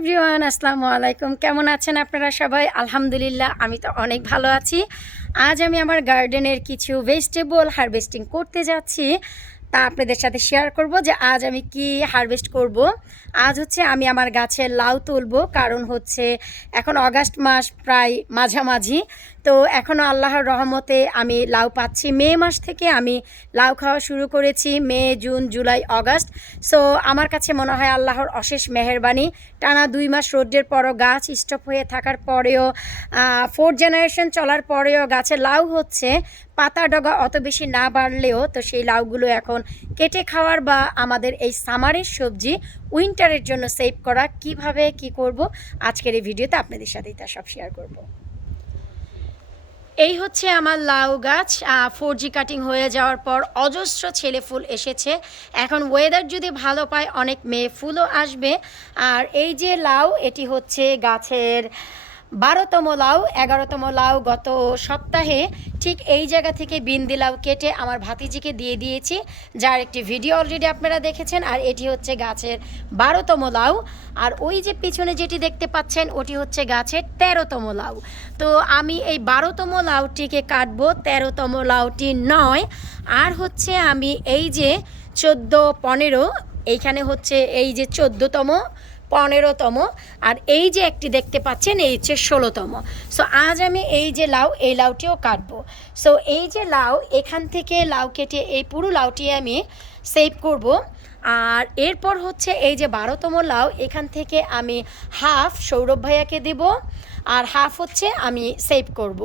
Everyone, আসসালামু আলাইকুম। কেমন আছেন আপনারা সবাই? আলহামদুলিল্লাহ, আমি তো অনেক ভালো আছি। আজ আমি আমার গার্ডেনের কিছু ভেজিটেবল হারভেস্টিং করতে যাচ্ছি, তা আপনাদের সাথে শেয়ার করব যে আজ আমি কি হারভেস্ট করব। আজ হচ্ছে আমি আমার গাছের লাউ তুলব, কারণ হচ্ছে এখন অগাস্ট মাস প্রায় মাঝামাঝি। তো এখনও আল্লাহর রহমতে আমি লাউ পাচ্ছি। মে মাস থেকে আমি লাউ খাওয়া শুরু করেছি, মে, জুন, জুলাই, অগাস্ট। সো আমার কাছে মনে হয় আল্লাহর অশেষ মেহেরবানি। টানা 2 মাস রোদ্রের পরও গাছ স্টপ হয়ে থাকার পরেও, 4th জেনারেশন চলার পরেও গাছে লাউ হচ্ছে। পাতা ডগা অত বেশি না বাড়লেও তো সেই লাউগুলো এখন কেটে খাওয়ার বা আমাদের এই সামারের সবজি উইন্টারের জন্য সেভ করা কিভাবে কি করব আজকের এই ভিডিওতে আপনাদের সাথেই তা সব শেয়ার করব। এই হচ্ছে আমার লাউ গাছ। 4G কাটিং হয়ে যাওয়ার পর অজস্র ছেলে ফুল এসেছে। এখন ওয়েদার যদি ভালো পায় অনেক মেয়ে ফুলও আসবে। আর এই যে লাউ, এটি হচ্ছে গাছের 12তম লাউ। 11তম লাউ গত সপ্তাহে ঠিক এই জায়গা থেকে বিন্দি লাউ কেটে আমার ভাতিজিকে দিয়ে দিয়েছি, যার একটি ভিডিও অলরেডি আপনারা দেখেছেন। আর এটি হচ্ছে গাছের 12তম লাউ। আর ওই যে পিছনে যেটি দেখতে পাচ্ছেন ওটি হচ্ছে গাছের 13তম লাউ। তো আমি এই 12তম লাউটিকে কাটবো, 13তম লাউটি নয়। আর হচ্ছে আমি এই যে 14, 15, এইখানে হচ্ছে এই যে 14তম, 15তম, আর এই যে একটি দেখতে পাচ্ছেন এই হচ্ছে 16তম। সো আজ আমি এই যে লাউ, এই লাউটিও কাটবো। সো এই যে লাউ, এখান থেকে লাউ কেটে এই পুরো লাউটি আমি সেভ করব। আর এরপর হচ্ছে এই যে 12তম লাউ, এখান থেকে আমি হাফ সৌরভ ভাইয়াকে দেব, আর হাফ হচ্ছে আমি সেভ করব।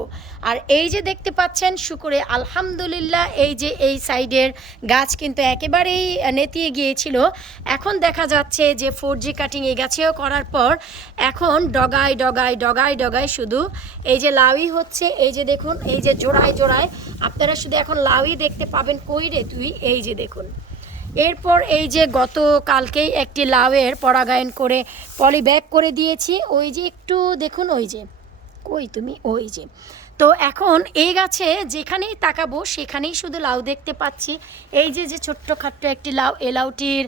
আর এই যে দেখতে পাচ্ছেন, শুকরে আলহামদুলিল্লাহ এই যে এই সাইডের গাছ কিন্তু একেবারেই নেতিয়ে গিয়েছিল। এখন দেখা যাচ্ছে যে 4G কাটিং এই গাছেও করার পর এখন ডগায় ডগায় ডগায় ডগায় শুধু এই যে লাউই হচ্ছে। এই যে দেখুন, এই যে জোড়ায় জোড়ায় আপনারা শুধু এখন লাউই দেখতে পাবেন। কই রে তুই, এই যে দেখুন। এরপর এই যে গতকালকেই একটি লাউয়ের পরাগায়ন করে পলি ব্যাগ করে দিয়েছি। ওই যে একটু দেখুন, ওই যে কই তুমি, ওই যে। তো এখন এই গাছে যেখানেই তাকাবো সেখানেই শুধু লাউ দেখতে পাচ্ছি। এই যে যে ছোট্টখাট্ট একটি লাউ, এই লাউটির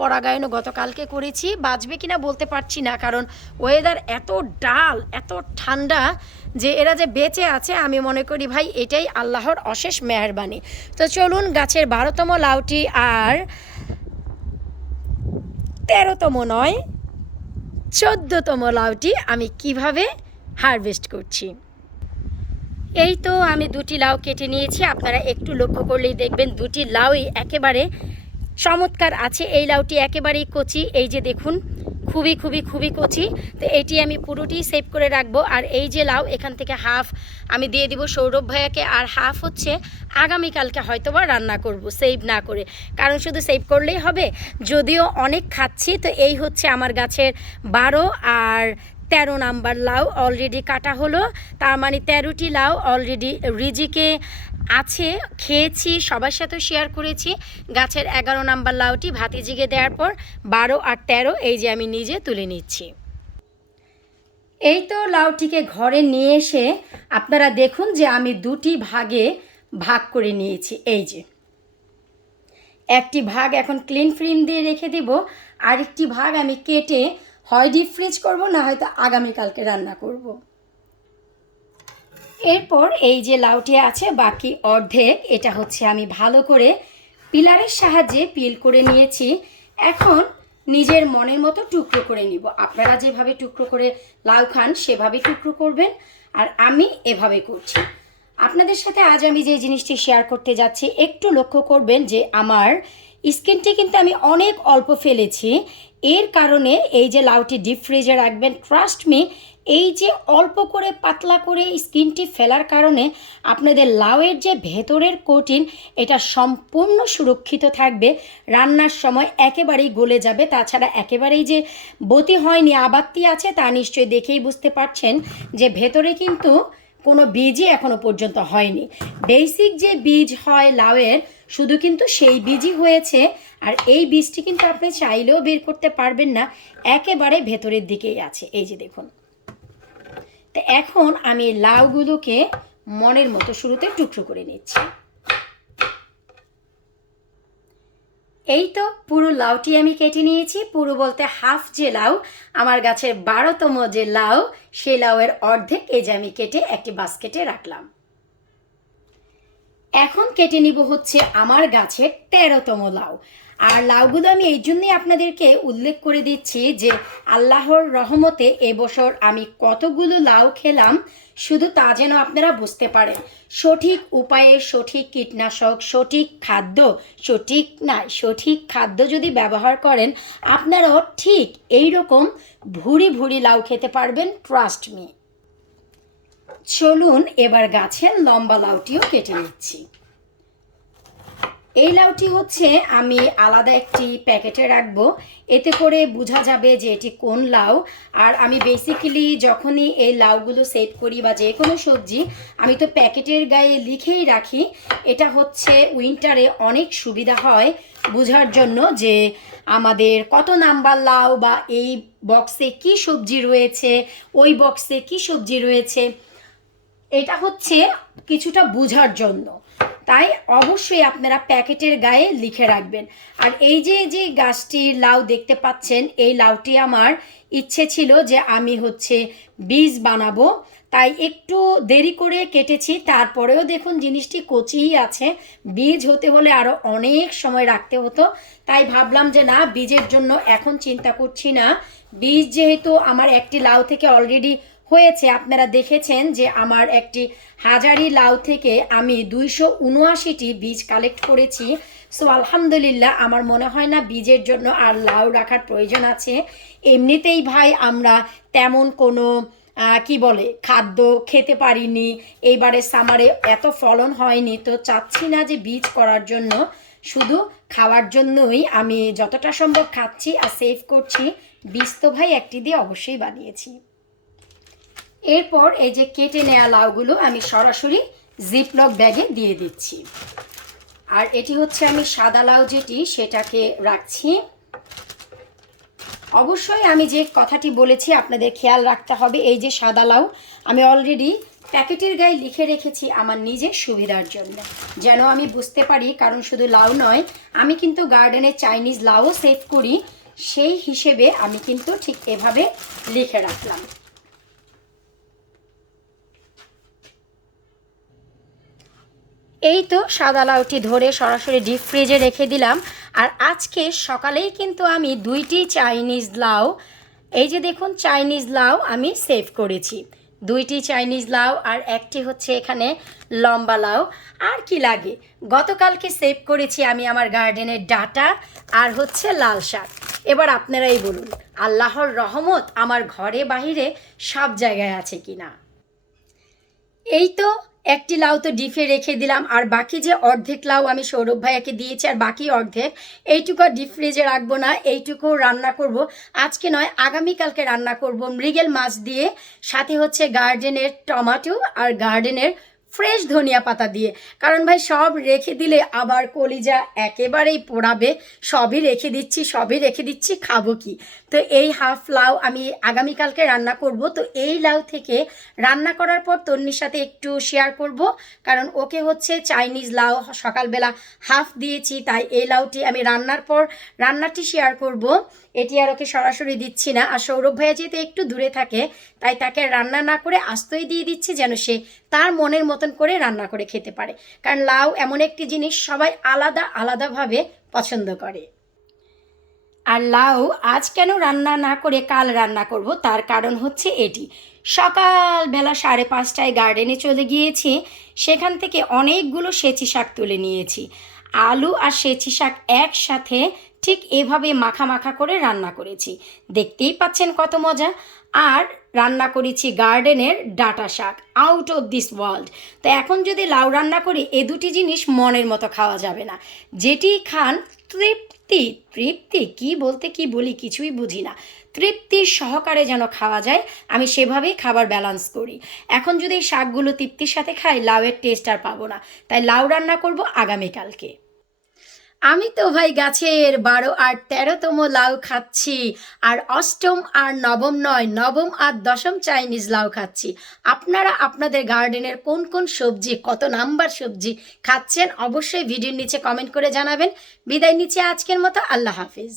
পরাগায়নও গতকালকে করেছি। বাঁচবে কিনা বলতে পারছি না, কারণ ওয়েদার এত ডাল, এত ঠান্ডা যে এরা যে বেঁচে আছে, আমি মনে করি ভাই এটাই আল্লাহর অশেষ মেহেরবানি। তো চলুন গাছের 12তম লাউটি আর 13তম নয়, 14তম লাউটি আমি কিভাবে হারভেস্ট করছি। এই তো আমি 2টি লাউ কেটে নিয়েছি। আপনারা একটু লক্ষ্য করলেই দেখবেন 2টি লাউই একেবারে চমৎকার আছে। এই লাউটি একেবারেই কচি, এই যে দেখুন, খুবই খুবই খুবই কচি। তো এটি আমি পুরোটি সেভ করে রাখবো। আর এই যে লাউ, এখান থেকে হাফ আমি দিয়ে দিব সৌরভ ভাইয়াকে, আর হাফ হচ্ছে আগামীকালকে হয়তোবা রান্না করব সেভ না করে, কারণ শুধু সেভ করলেই হবে, যদিও অনেক খাচ্ছি। তো এই হচ্ছে আমার গাছের 12 আর 13 নাম্বার লাউ অলরেডি কাটা হলো। তার মানে 13টি লাউ অলরেডি রিজিকে আছে, খেয়েছি, সবার সাথেও শেয়ার করেছি। গাছের 11 নাম্বার লাউটি ভাতিজিকে দেওয়ার পর 12 আর 13 এই যে আমি নিজে তুলে নিচ্ছি। এই তো লাউটিকে ঘরে নিয়ে এসে আপনারা দেখুন যে আমি 2টি ভাগে ভাগ করে নিয়েছি। এই যে একটি ভাগ এখন ক্লিন ফিল্ম দিয়ে রেখে দিব, আরেকটি ভাগ আমি কেটে হয় ডিপ ফ্রিজ করব, না হয়তো আগামীকালকে রান্না করব। এরপর এই যে লাউটি আছে বাকি অর্ধেক, এটা হচ্ছে আমি ভালো করে পিলারের সাহায্যে পিল করে নিয়েছি। এখন নিজের মনের মতো টুকরো করে নিব। আপনারা যেভাবে টুকরো করে লাউ খান সেভাবে টুকরো করবেন, আর আমি এভাবে করছি। আপনাদের সাথে আজ আমি যে জিনিসটি শেয়ার করতে যাচ্ছি, একটু লক্ষ্য করবেন যে আমার স্কিনটি কিন্তু আমি অনেক অল্প ফেলেছি। এর কারণে এই যে লাউটি ডিপ ফ্রিজে রাখবেন, ট্রাস্ট মি, এই যে অল্প করে পাতলা করে স্কিনটি ফেলার কারণে আপনাদের লাউয়ের যে ভেতরের কোটিন, এটা সম্পূর্ণ সুরক্ষিত থাকবে। রান্নার সময় একেবারেই গলে যাবে। তাছাড়া একেবারেই যে বতি হয়নি, আবাত্তি আছে, তা নিশ্চয়ই দেখেই বুঝতে পারছেন যে ভেতরে কিন্তু কোনো বীজই এখনো পর্যন্ত হয়নি। বেসিক যে বীজ হয় লাউয়ের, শুধু কিন্তু সেই বীজই হয়েছে। আর এই বীজটি কিন্তু আপনি চাইলেও বের করতে পারবেন না, একেবারে ভেতরের দিকেই আছে। এই যে দেখুন। তো এখন আমি লাউগুলোকে মনের মতো শুরুতে টুকরো করে নিচ্ছি। এই তো পুরো লাউটি আমি কেটে নিয়েছি। পুরো বলতে হাফ যে লাউ, আমার গাছের 12তম যে লাউ, সেই লাউয়ের অর্ধেক এই যে আমি কেটে একটি বাস্কেটে রাখলাম। এখন কেটে নিব হচ্ছে আমার গাছের 13তম লাউ। আর লাউগুলো আমি এই জন্যই আপনাদেরকে উল্লেখ করে দিচ্ছি যে আল্লাহর রহমতে এবছর আমি কতগুলো লাউ খেলাম, শুধু তা যেন আপনারা বুঝতে পারেন। সঠিক উপায়ে সঠিক কীটনাশক, সঠিক খাদ্য যদি ব্যবহার করেন, আপনারাও ঠিক এই রকম ভুরি ভুরি লাউ খেতে পারবেন, ট্রাস্ট মি। চলুন এবার গাছের লম্বা লাউটিও কেটে নিচ্ছি। এই লাউটি হচ্ছে আমি আলাদা একটি প্যাকেটে রাখবো, এতে করে বোঝা যাবে যে এটি কোন লাউ। আর আমি বেসিক্যালি যখনই এই লাউগুলো সেভ করি বা যে কোনো সবজি, আমি তো প্যাকেটের গায়ে লিখেই রাখি। এটা হচ্ছে উইন্টারে অনেক সুবিধা হয় বোঝার জন্য যে আমাদের কত নাম্বার লাউ বা এই বক্সে কি সবজি রয়েছে, ওই বক্সে কি সবজি রয়েছে, এটা হচ্ছে কিছুটা বোঝার জন্য। তাই অবশ্যই আপনারা প্যাকেটের গায়ে লিখে রাখবেন। আর এই যে গাছটির লাউ দেখতে পাচ্ছেন, এই লাউটি আমার ইচ্ছে ছিল যে আমি হচ্ছে বীজ বানাবো, তাই একটু দেরি করে কেটেছি। তারপরেও দেখুন জিনিসটি কচিই আছে, বীজ হতে হলে আরও অনেক সময় রাখতে হতো। তাই ভাবলাম যে না, বীজের জন্য এখন চিন্তা করছি না। বীজ যেহেতু আমার একটি লাউ থেকে অলরেডি হয়েছে, আপনারা দেখেছেন যে আমার একটি হাজারি লাউ থেকে আমি 279টি বীজ কালেক্ট করেছি। সো আলহামদুলিল্লাহ, আমার মনে হয় না বীজের জন্য আর লাউ রাখার প্রয়োজন আছে। এমনিতেই ভাই আমরা তেমন কোনো কি বলে খাদ্য খেতে পারিনি, এইবারে সামারে এত ফলন হয়নি, তো চাচ্ছি না যে বীজ করার জন্য। শুধু খাওয়ার জন্যই আমি যতটা সম্ভব খাচ্ছি আর সেভ করছি। বীজ তো ভাই একটি দিয়ে অবশ্যই বানিয়েছি। এরপর এই যে কেটে নেওয়া লাউগুলো আমি সরাসরি জিপলক ব্যাগে দিয়ে দিচ্ছি। আর এটি হচ্ছে আমি সাদা লাউ যেটি, সেটাকে রাখছি। অবশ্যই আমি যে কথাটি বলেছি আপনাদের খেয়াল রাখতে হবে, এই যে সাদা লাউ আমি অলরেডি প্যাকেটের গায়ে লিখে রেখেছি আমার নিজের সুবিধার জন্য, যেন আমি বুঝতে পারি। কারণ শুধু লাউ নয়, আমি কিন্তু গার্ডেনে চাইনিজ লাউও সেভ করি, সেই হিসেবে আমি কিন্তু ঠিক এভাবে লিখে রাখলাম। এই তো সাদা লাউটি ধরে সরাসরি ডিপ ফ্রিজে রেখে দিলাম। আর আজকে সকালেই কিন্তু আমি 2টি চাইনিজ লাউ, এই যে দেখুন চাইনিজ লাউ আমি সেভ করেছি। 2টি চাইনিজ লাউ আর একটি হচ্ছে এখানে লম্বা লাউ। আর কি লাগে, গতকালকে সেভ করেছি আমি আমার গার্ডেনের ডাঁটা আর হচ্ছে লাল শাক। এবার আপনারাই বলুন, আল্লাহর রহমত আমার ঘরে বাহিরে সব জায়গায় আছে কিনা। এই তো একটি লাউ তো ডিপে রেখে দিলাম, আর বাকি যে অর্ধেক লাউ আমি সৌরভ ভাইয়াকে দিয়েছি, আর বাকি অর্ধেক এইটুকু ডিপ ফ্রিজে রাখবো না, এইটুকু রান্না করব। আজকে নয়, আগামীকালকে রান্না করব মৃগেল মাছ দিয়ে, সাথে হচ্ছে গার্ডেনের টমেটো আর গার্ডেনের ফ্রেশ ধনিয়া পাতা দিয়ে। কারণ ভাই সব রেখে দিলে আবার কলিজা একেবারেই পোড়াবে। সবই রেখে দিচ্ছি, খাবো কি। তো এই হাফ লাউ আমি আগামীকালকে রান্না করব। তো এই লাউ থেকে রান্না করার পর তন্নির সাথে একটু শেয়ার করব, কারণ ওকে হচ্ছে চাইনিজ লাউ সকালবেলা হাফ দিয়েছি, তাই এই লাউটি আমি রান্নার পর রান্নাটি শেয়ার করব। এটি আর ওকে সরাসরি দিচ্ছি না। আর সৌরভ ভাইয়া যেহেতু একটু দূরে থাকে, তাই তাকে রান্না না করে আস্তই দিয়ে দিচ্ছি, যেন সে তার মনের মতন করে রান্না করে খেতে পারে। কারণ লাউ এমন একটি জিনিস সবাই আলাদা আলাদাভাবে পছন্দ করে। আর লাউ আজ কেন রান্না না করে কাল রান্না করব, তার কারণ হচ্ছে এটি। সকালবেলা 5:30টায় গার্ডেনে চলে গিয়েছি, সেখান থেকে অনেকগুলো সেচি শাক তুলে নিয়েছি। আলু আর সেচি শাক একসাথে ঠিক এভাবে মাখা মাখা করে রান্না করেছি, দেখতেই পাচ্ছেন কত মজা। আর রান্না করেছি গার্ডেনের ডাঁটা শাক, আউট অফ দিস ওয়ার্ল্ড। তো এখন যদি লাউ রান্না করি, এ দুটি জিনিস মনের মতো খাওয়া যাবে না। যেটি খান তৃপ্তি কি বলতে কি বলি কিছুই বুঝি না, তৃপ্তির সহকারে যেন খাওয়া যায়, আমি সেভাবেই খাবার ব্যালেন্স করি। এখন যদি এই শাকগুলো তৃপ্তির সাথে খাই, লাউয়ের টেস্ট আর পাবো না। তাই লাউ রান্না করব আগামীকালকে। আমি তো ভাই গাছের 12 আর 13তম লাউ খাচ্ছি, আর অষ্টম আর নবম নয়, নবম আর দশম চাইনিজ লাউ খাচ্ছি। আপনারা আপনাদের গার্ডেনের কোন কোন সবজি, কত নাম্বার সবজি খাচ্ছেন অবশ্যই ভিডিওর নিচে কমেন্ট করে জানাবেন। বিদায় নিচ্ছি আজকের মতো, আল্লাহ হাফিজ।